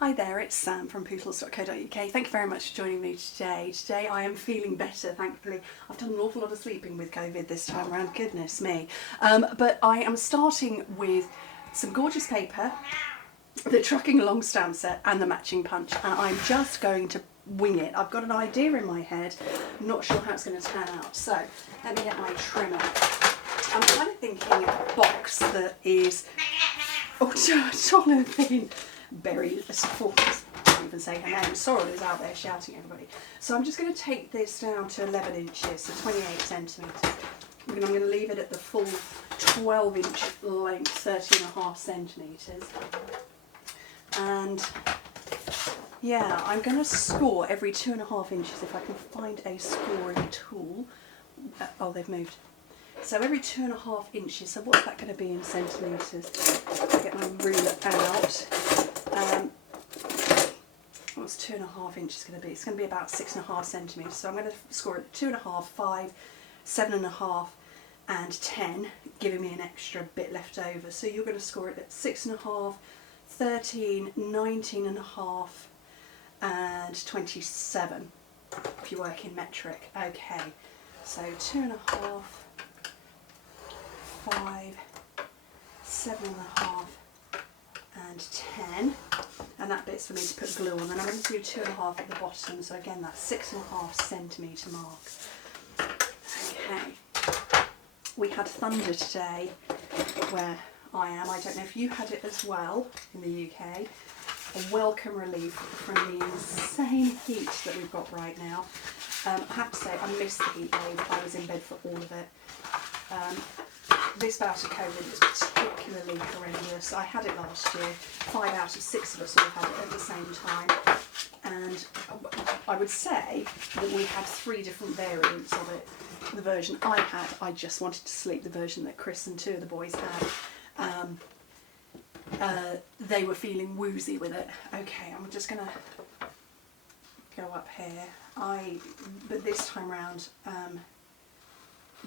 Hi there, it's Sam from Pootles.co.uk. Thank you very much for joining me today. Today I am feeling better, thankfully. I've done an awful lot of sleeping with COVID this time around, goodness me. But I am starting with some gorgeous paper, the Trucking Along stamp set and the matching punch, and I'm just going to wing it. I've got an idea in my head, I'm not sure how it's going to turn out. So let me get my trimmer. I'm kind of thinking a box that is, Jonathan, Berry, Pootles, I can't even say her name, Sorrel is out there shouting at everybody. So I'm just going to take this down to 11 inches, so 28 centimetres. And I'm going to leave it at the full 12 inch length, 13.5 centimetres. And yeah, I'm going to score every 2.5 inches if I can find a scoring tool. Oh, they've moved. So every 2.5 inches, so what's that going to be in centimetres? I'll get my ruler out. What's 2.5 inches going to be? It's going to be about 6.5 centimetres. So I'm going to score it 2.5, 5, 7.5 and 10, giving me an extra bit left over. So you're going to score it at 6.5, 13, 19.5 and 27 if you work in metric. Okay, so 2.5, 5, 7.5 and 10, and that bit's for me to put glue on. Then I'm going to do 2.5 at the bottom, so again that's 6.5 centimetre mark. Okay, we had thunder today where I am. I don't know if you had it as well in the UK. A welcome relief from the insane heat that we've got right now. I have to say I missed the heat wave. I was in bed for all of it. This bout of COVID is particularly horrendous. I had it last year. 5 out of 6 of us all had it at the same time. And I would say that we had 3 different variants of it. The version I had, I just wanted to sleep. The version that Chris and 2 of the boys had, they were feeling woozy with it. Okay, I'm just going to go up here. But this time round,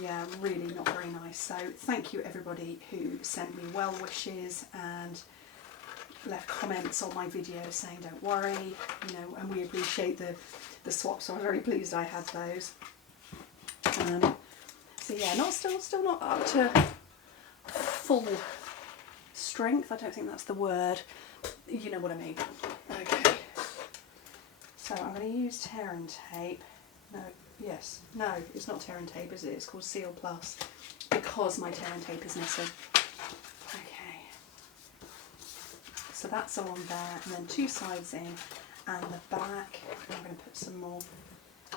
yeah, really not very nice. So thank you everybody who sent me well wishes and left comments on my video saying don't worry, you know, and we appreciate the swaps. So I'm very pleased I had those. So yeah, still not up to full strength. I don't think that's the word. You know what I mean. Okay. So I'm going to use tear and tape. No, it's not tear and tape, is it? It's called Seal Plus because my tear and tape is missing. Okay. So that's all on there, and then 2 sides in, and the back. I'm going to put some more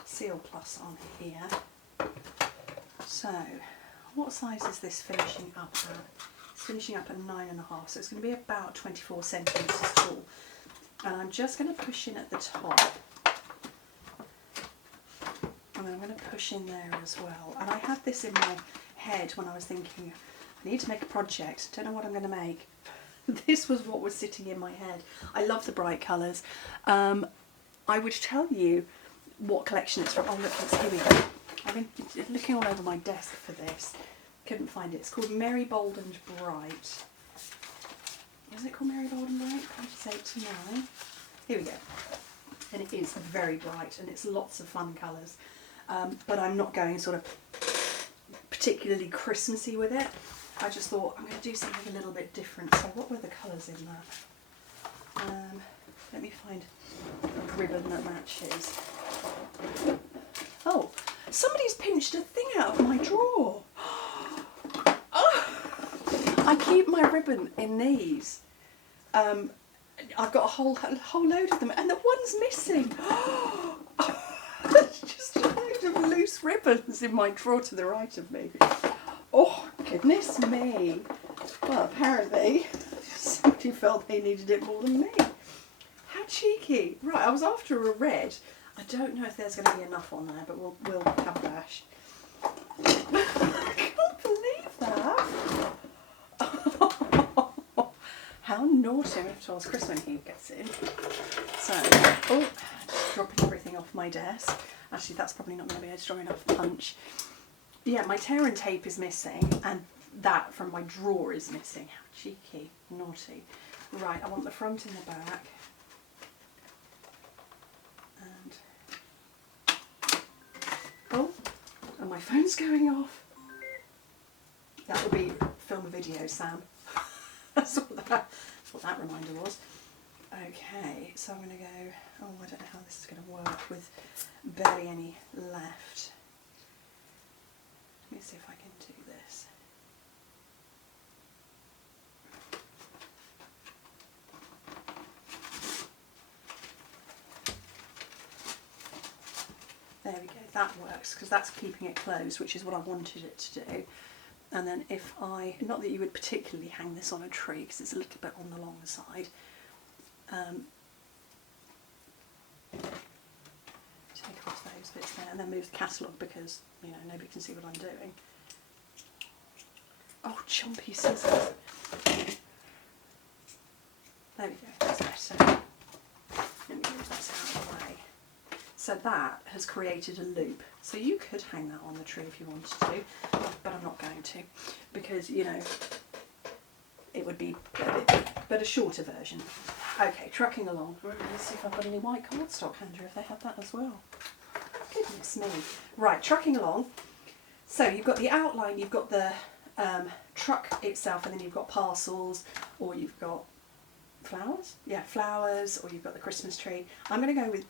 Seal Plus on here. So, what size is this finishing up at? It's finishing up at 9.5, so it's going to be about 24 centimetres tall. And I'm just going to push in at the top. And I'm going to push in there as well. And I had this in my head when I was thinking, I need to make a project, don't know what I'm going to make. This was what was sitting in my head. I love the bright colours. I would tell you what collection it's from. Oh look, here we go. I've been looking all over my desk for this. Couldn't find it. It's called Merry Bold and Bright. Is it called Merry Bold and Bright? Pages 8 to 9. Here we go. And it is very bright and it's lots of fun colours. But I'm not going sort of particularly Christmassy with it. I just thought I'm going to do something a little bit different. So what were the colours in that? Let me find a ribbon that matches. Oh, somebody's pinched a thing out of my drawer. Oh, I keep my ribbon in these. I've got a whole load of them, and the one's missing. There's just a load of loose ribbons in my drawer to the right of me. Oh, goodness me. Well, apparently somebody felt they needed it more than me. How cheeky. Right, I was after a red. I don't know if there's going to be enough on there, but we'll have a dash. I can't believe that. How naughty. I'm going to tell Chris when he gets in. So, oh, just dropping everything off my desk. Actually, that's probably not going to be a strong enough punch. Yeah, my tear and tape is missing, and that from my drawer is missing. How cheeky. Naughty. Right, I want the front and the back. my phone's going off. That would be film a video, Sam. That's what that reminder was. Okay, so I'm going to go, oh, I don't know how this is going to work with barely any left. Let me see if I can do this. There we go, that works, because that's keeping it closed, which is what I wanted it to do. And then if I, not that you would particularly hang this on a tree, because it's a little bit on the long side. Take off those bits there, and then move the catalogue, because, you know, nobody can see what I'm doing. Oh, chompy scissors. There we go, that's better. Let me move this out of the way. So that has created a loop. So you could hang that on the tree if you wanted to, but I'm not going to, because, you know, it would be a bit, but a shorter version. Okay, trucking along. Let's see if I've got any white cardstock handy, if they have that as well. Goodness me. Right, trucking along. So you've got the outline, you've got the truck itself, and then you've got parcels, or you've got flowers? Yeah, flowers, or you've got the Christmas tree. I'm going to go with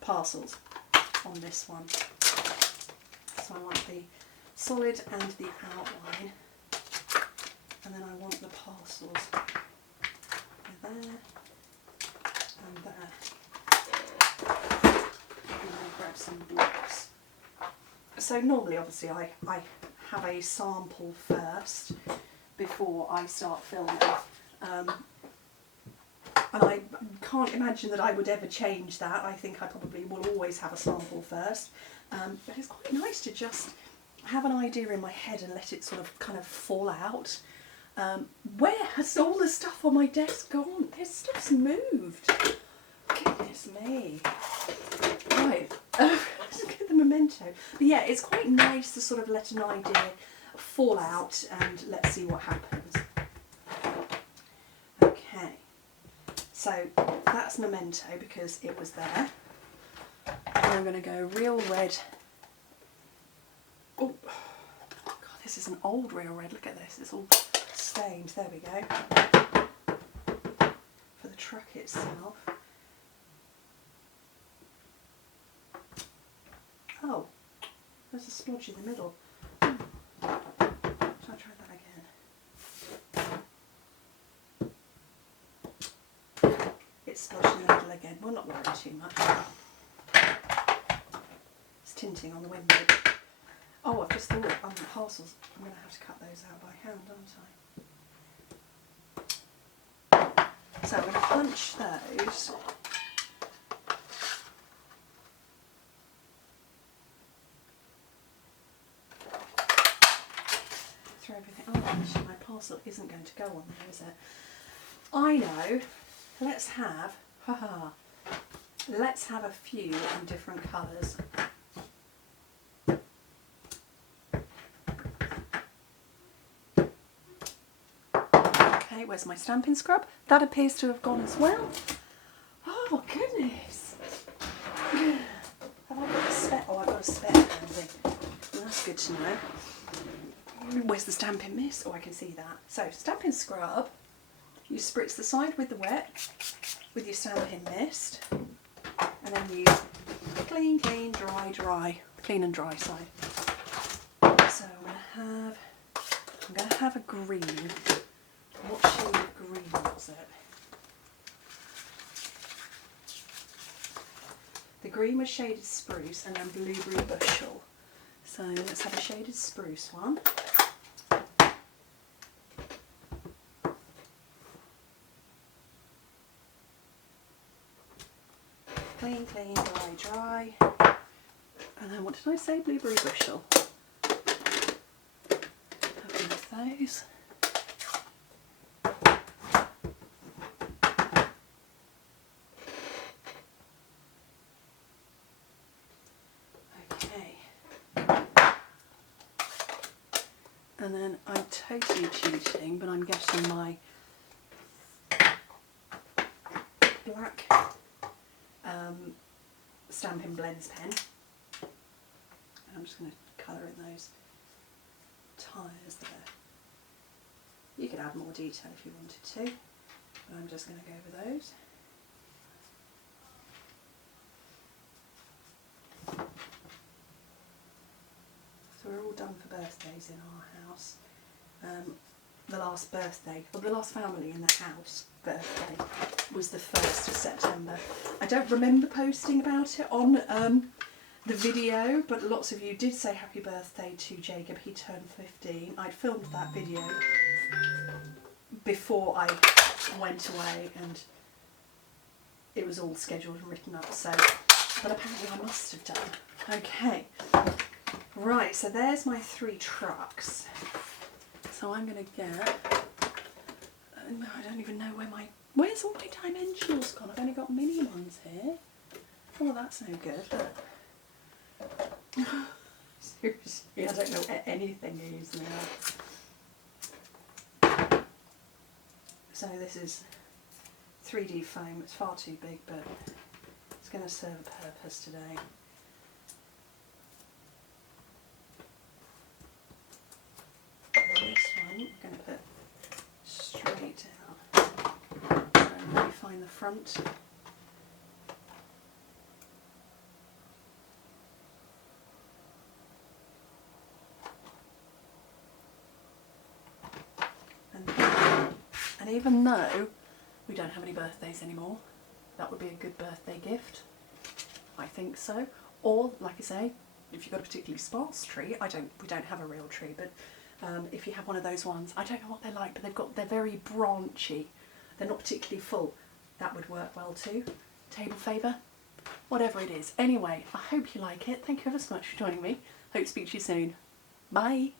parcels on this one. So I want the solid and the outline, and then I want the parcels there and there. And then grab some blocks. So normally, obviously, I have a sample first before I start filming. And I can't imagine that I would ever change that. I think I probably will always have a sample first. But it's quite nice to just have an idea in my head and let it sort of kind of fall out. Where has all the stuff on my desk gone? This stuff's moved. Goodness me. Right, let's get the memento. But yeah, it's quite nice to sort of let an idea fall out, and let's see what happens. Okay. So that's memento because it was there. And I'm going to go real red. Oh, God, this is an old real red. Look at this. It's all stained. There we go. For the truck itself. Oh, there's a splodge in the middle. Shall I try that again? It's splodged in the middle again. We'll not worry too much. It's tinting on the window. Oh, I've just thought on the parcels, I'm going to have to cut those out by hand, aren't I? So I'm going to punch those. Throw everything. Oh, actually, my parcel isn't going to go on there, is it? I know. Let's have, let's have a few in different colours. Okay, where's my stamping scrub? That appears to have gone as well. Oh, goodness. Have I got a spare? Oh, I've got a spare handy. Well, that's good to know. Where's the stamping mist? Oh, I can see that. So, stamping scrub. You spritz the side with the wet, with your stamping mist, and then you clean, clean, dry, dry. Clean and dry side. So I'm going to have a green. What shade of green was it? The green was shaded spruce and then blueberry bushel. So let's have a shaded spruce one. Clean, clean, dry, dry. And then what did I say? Blueberry bushel. Open with those. Okay. And then I'm totally cheating, but I'm getting my black Stampin' Blends pen, and I'm just going to colour in those tyres there. You could add more detail if you wanted to, but I'm just going to go with those. So we're all done for birthdays in our house. The last birthday, or the last family in the house birthday was the 1st of September. I don't remember posting about it on the video, but lots of you did say happy birthday to Jacob. He turned 15. I'd filmed that video before I went away and it was all scheduled and written up, so, but apparently I must have done. Okay, right, so there's my 3 trucks. So I'm going to get, I don't even know where's all my dimensionals gone? I've only got mini ones here. Oh, that's no good. Seriously, I don't know what anything is now. So this is 3D foam. It's far too big, but it's going to serve a purpose today. This one I'm going to put straight out. So let me find the front. And even though we don't have any birthdays anymore, that would be a good birthday gift. I think so. Or, like I say, if you've got a particularly sparse tree, we don't have a real tree, but if you have one of those ones, I don't know what they're like, but they're very branchy. They're not particularly full. That would work well too. Table favour, whatever it is. Anyway, I hope you like it. Thank you ever so much for joining me. Hope to speak to you soon. Bye.